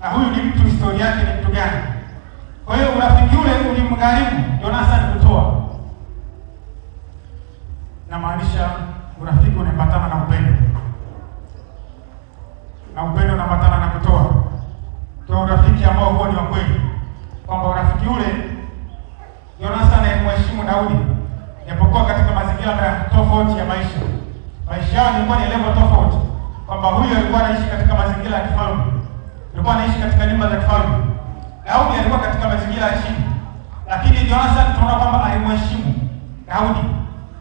na huyu ni mtu historia yake ni mtu gani. Kwa hiyo urafiki ule ulimgharimu Jonathan kutoa. Na maanisha urafiki unapatana na upendo. Na upendo unapatana na kutoa. Kwa urafiki ambao huo ni wa kweli. Kwamba urafiki ule Jonathan alimheshimu Daudi. Japokuwa katika mazingira tofauti ya maisha. Maisha yao yalikuwa ni level tofauti. Kwamba huyu alikuwa anaishi katika mazingira ya kifalme. Alikuwa anaishi katika nyumba za kifalme. Daudi alikuwa katika mazingira ya chini. Lakini Jonathan tunaona kwamba alimheshimu Daudi.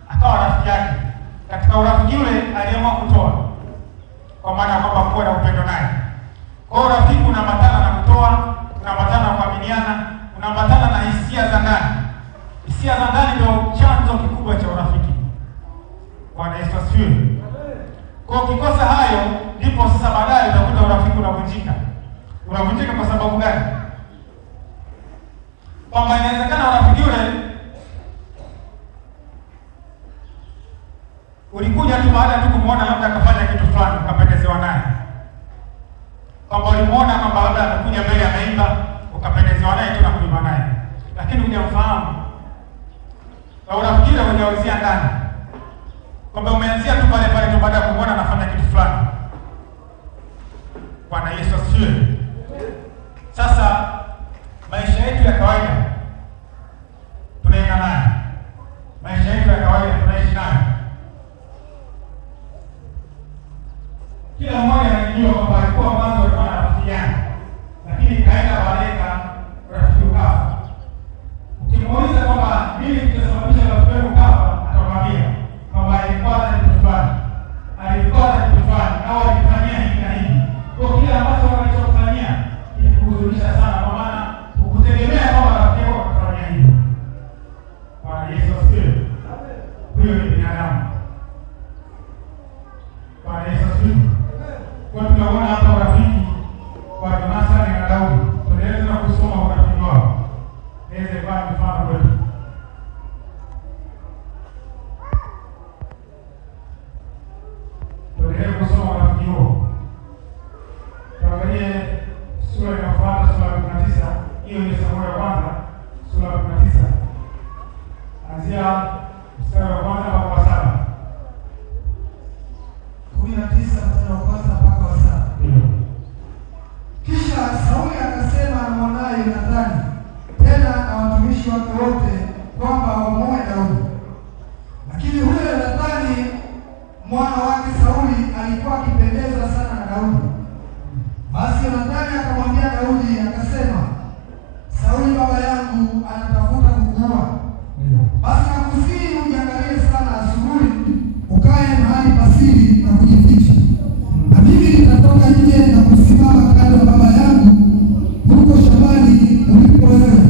Akawa rafiki yake. Katika urafiki ule aliamua kutoa. Kwa maana kwamba kuwa na upendo naye. Kwa urafiki unaambatana na kutoa, unaambatana na kuaminiana, unaambatana na hisia za ndani. Hisia za ndani ndio chanzo kikubwa cha urafiki. Bwana Yesu asifiwe. Kwa ukikosa hayo, ndipo sasa baadaye utakuta urafiki unavunjika. Unavunjika kwa sababu gani? Kwamba inawezekana urafiki ule ulikuja tu baada tu kumuona labda akafanya kitu fulani ukapendezewa naye. Kwamba ulimuona kwamba labda amekuja mbele ameimba ukapendezewa naye tu na kuimba naye. Lakini hujamfahamu. Na urafiki ule unaanzia ndani. Kwamba umeanzia tu pale pale tu baada ya kumuona anafanya kitu fulani. Bwana Yesu asifiwe. Sasa maisha yetu ya kawaida tunaenda naye. Maisha yetu ya kawaida tunaishi naye. Kila mmoja anajua kwamba alikuwa mwanzo alikuwa anarafikiana. Lakini kaenda baadaye rafiki ukafa. Ukimuuliza kwamba nini kitasababisha rafiki ukafa, atakwambia kwamba alikuwa na kitu fulani. Alikuwa na kitu fulani au alifanyia hivi na hivi. Kwa kile ambacho walichofanyia ilikuhuzunisha sana kwa maana ukutegemea kwamba rafiki yako atafanya hivi. Bwana Yesu asifiwe. Huyo ni binadamu. Bwana Yesu asifiwe. Kwa tunaona hapa urafiki wa Jonathan na Daudi. Tunaweza kusoma urafiki wao. Naweza kwa mfano kwetu. Tunaweza kusoma urafiki huo. Tuangalie sura inayofuata, sura ya 19. Hiyo ni Samueli wa kwanza, sura ya 19. Anzia mstari wa kwanza mpaka wa 7. 19 mstari wa kwanza mpaka wa 7. Kisha Sauli akasema na mwanae Yonathani, tena na watumishi wake wote, kwamba wamuue Daudi. Lakini huyo Yonathani mwana wake Sauli alikuwa akipendeza sana na Daudi. Basi Yonathani akamwambia Daudi akasema, Sauli baba yangu anatafuta kukuua. Basi nakusihi uniangalie sana asubuhi, ukae mahali pasiri na kujificha. Na mimi nitatoka nje na kusimama kando ya baba yangu huko shambani ulipo wewe.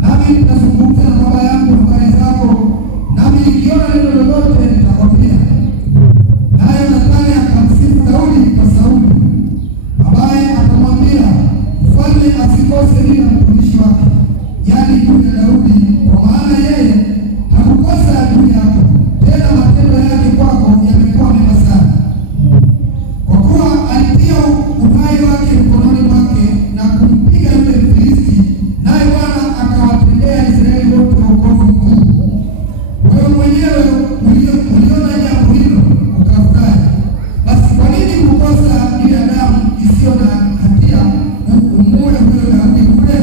Nami nitazungumza na baba yangu habari zako, nami nikiona neno lolote nitakwambia. Naye Yonathani akamsifu Daudi kwa Sauli. Babaye akamwambia, mfalme asikose nini mtumishi wake, yaani juu ya Daudi, kwa maana yeye hakukosa juu yako, tena matendo yake kwako yamekuwa mema sana. Kwa kuwa alitia uhai wake mkononi mwake na kumpiga yule Mfilisti, naye Bwana akawatendea Israeli wote wokovu mkuu. Wewe mwenyewe uliona jambo hilo ukafurahi. Basi kwa nini kukosa ile damu isiyo na hatia umuue huyo Daudi kule?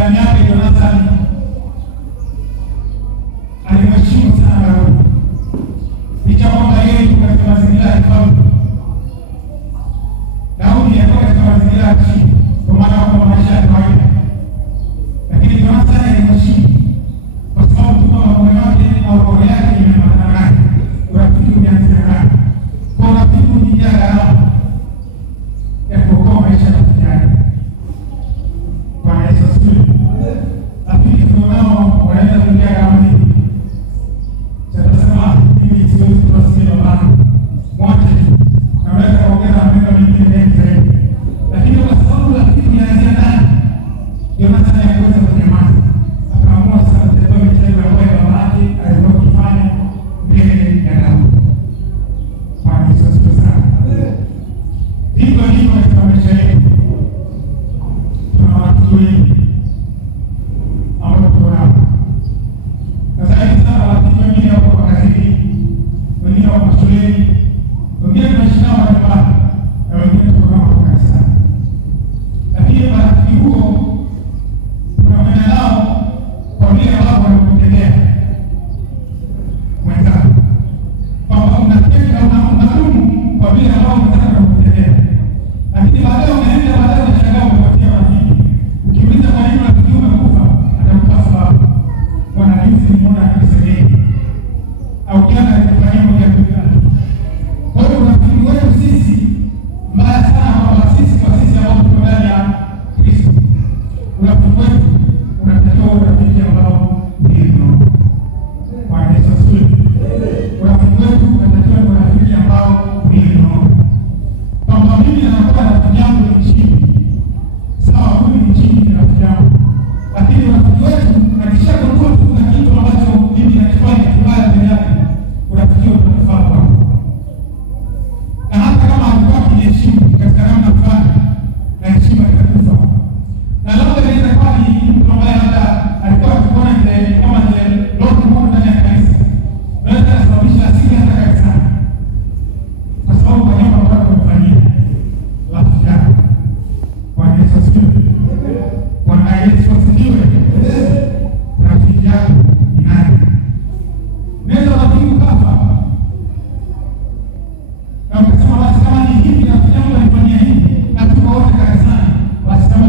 jirani yake Jonathan alimheshimu sana Daudi. Licha kwamba yeye yuko katika mazingira ya kifalme, Daudi alikuwa katika mazingira ya chini, kwa maana kwamba maisha ya kawaida, lakini Jonathan alimheshimu kwa sababu kwa moyo wake au roho yake imeambatana naye. Urafiki umeanzia naye. Kwa urafiki ni gharama ya kuokoa maisha ya rafiki yake. Bwana Yesu asifiwe. Lakini tunao wanaweza kuingia gharama hii. Sasa mimi siwezi kuwasikia baba. Mwache naweza kuongeza maneno mengine mengi zaidi. Lakini kwa sababu rafiki unaanzia ndani, Jonathan hakuweza kunyamaza. Akaamua sasa kutembea mitego ambayo baba yake alikuwa akifanya mbele ya Daudi. Bwana Yesu asifiwe sana. Hivyo ndivyo katika maisha yetu. Tuna watu wengi ambao tuko nao. Na zaidi sana watu wengine wako kazini, wengine wako shuleni, wengine tunaishi nao nyumbani, na wengine tuko nao kanisani. Lakini marafiki huo tunakwenda nao kwa vile ambavyo wanakutegemea mwenzako, kwamba unapenda unadumu kwa vile ambavyo mwenzako anakutegemea. Lakini baadaye unaenda unashangaa umepatia rafiki. Ukiuliza kwa nini rafiki umekufa, atakupa sababu. Bwana Yesu nimeona akisema au jana alikufanyia moja kwa moja. Kwa hiyo rafiki wetu sisi mbaya sana kwa sisi ambao tuko ndani ya Kristo. Urafiki wetu unatakiwa urafiki ambao ndio. Bwana Yesu asifiwe. Urafiki wetu unatakiwa urafiki ambao ndio. Kwamba mimi nakuwa rafiki yangu ni chini. Sawa, huyu ni chini ni rafiki yangu. Lakini urafiki wetu akishagundua kuna kitu ambacho mimi nakifanya kibaya mbele yake, urafiki wetu unafaa kwangu. Na hata kama alikuwa akiniheshimu katika namna fulani, na heshima itakufa. Na labda inaweza kuwa ni mtu ambaye labda alikuwa akikuona kama roho kubwa ndani ya kanisa. Naweza kusababisha asili hata kanisani. Kwa sababu kwa jambo ambalo umefanyia rafiki yako. Bwana Yesu asifiwe. Bwana Yesu asifiwe. Rafiki yako ni nani? Nenda rafiki kafa. Na ukasema basi kama ni hivi rafiki yangu alifanyia hivi, na tuko wote kanisani, basi kama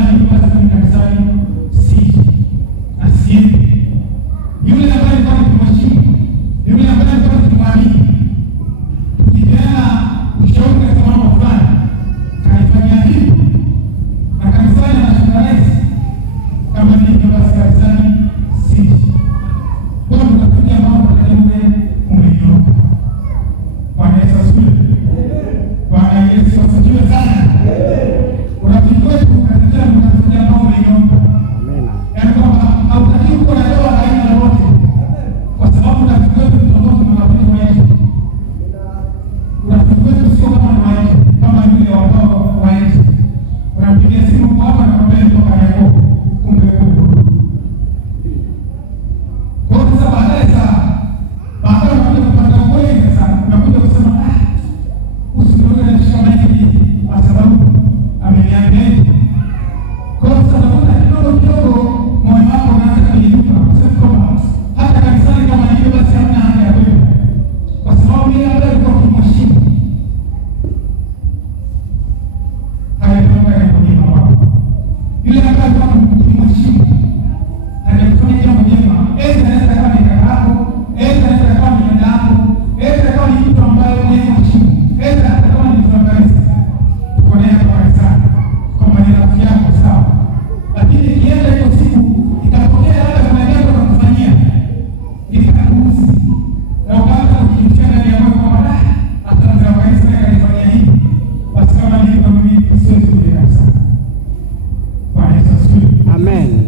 ni hivi basi ni kanisani si. Na si. Yule ambaye alikuwa akimheshimu, yule ambaye alikuwa akimwamini, tukipeana ushauri katika mambo fulani, kanifanyia hivi, na kanisani anashinda rais, kama ni hivyo basi kanisani si. Kwa hiyo tunakuja mambo katika umenyoka. Bwana Yesu asifiwe. Bwana Yesu asifiwe sana. Urafiki wetu katika urafiki ambao umenyoka. Yaani kwamba hautakiwi kuwa na doa aina yoyote. Kwa sababu urafiki wetu ni tofauti na urafiki wa Yesu. Urafiki wetu sio kama wa Yesu, kama vile wao wa Yesu. Unampigia simu kwa hapa na kumwambia toka yako, kumbe huko. Kwa hiyo sasa baadaye unakuja kupata ukweli sasa, unakuja kusema usimuone kama hivi kwa sababu ameniambia hivi. Kwa hiyo sasa unakuta kidogo moyo wako unaanza kuinuka, kusema kwamba hata kanisani kama hiyo basi hamna haja ya wewe. Kwa sababu yeye ambaye alikuwa akimheshimu hayatoka ya kwenye wako. Yule ambaye alikuwa akimheshimu hajafanya jambo jema. Anaweza kama ni kaka yako, anaweza kama ni dada yako, anaweza kama ni mtu ambaye unayemheshimu, anaweza kama ni mtu wa kanisa. Tuko naye kwa kanisa, kama ni rafiki yako sawa. Lakini ikienda hiyo siku ikatokea hata kama jambo unamfanyia ikakuhusu, na ukaanza kujificha ndani ya moyo kwamba hata mzee wa kanisa naye kanifanyia hivi, basi kama ni hivyo mimi siwezi kuja kanisa. Bwana Yesu asifiwe. Amen.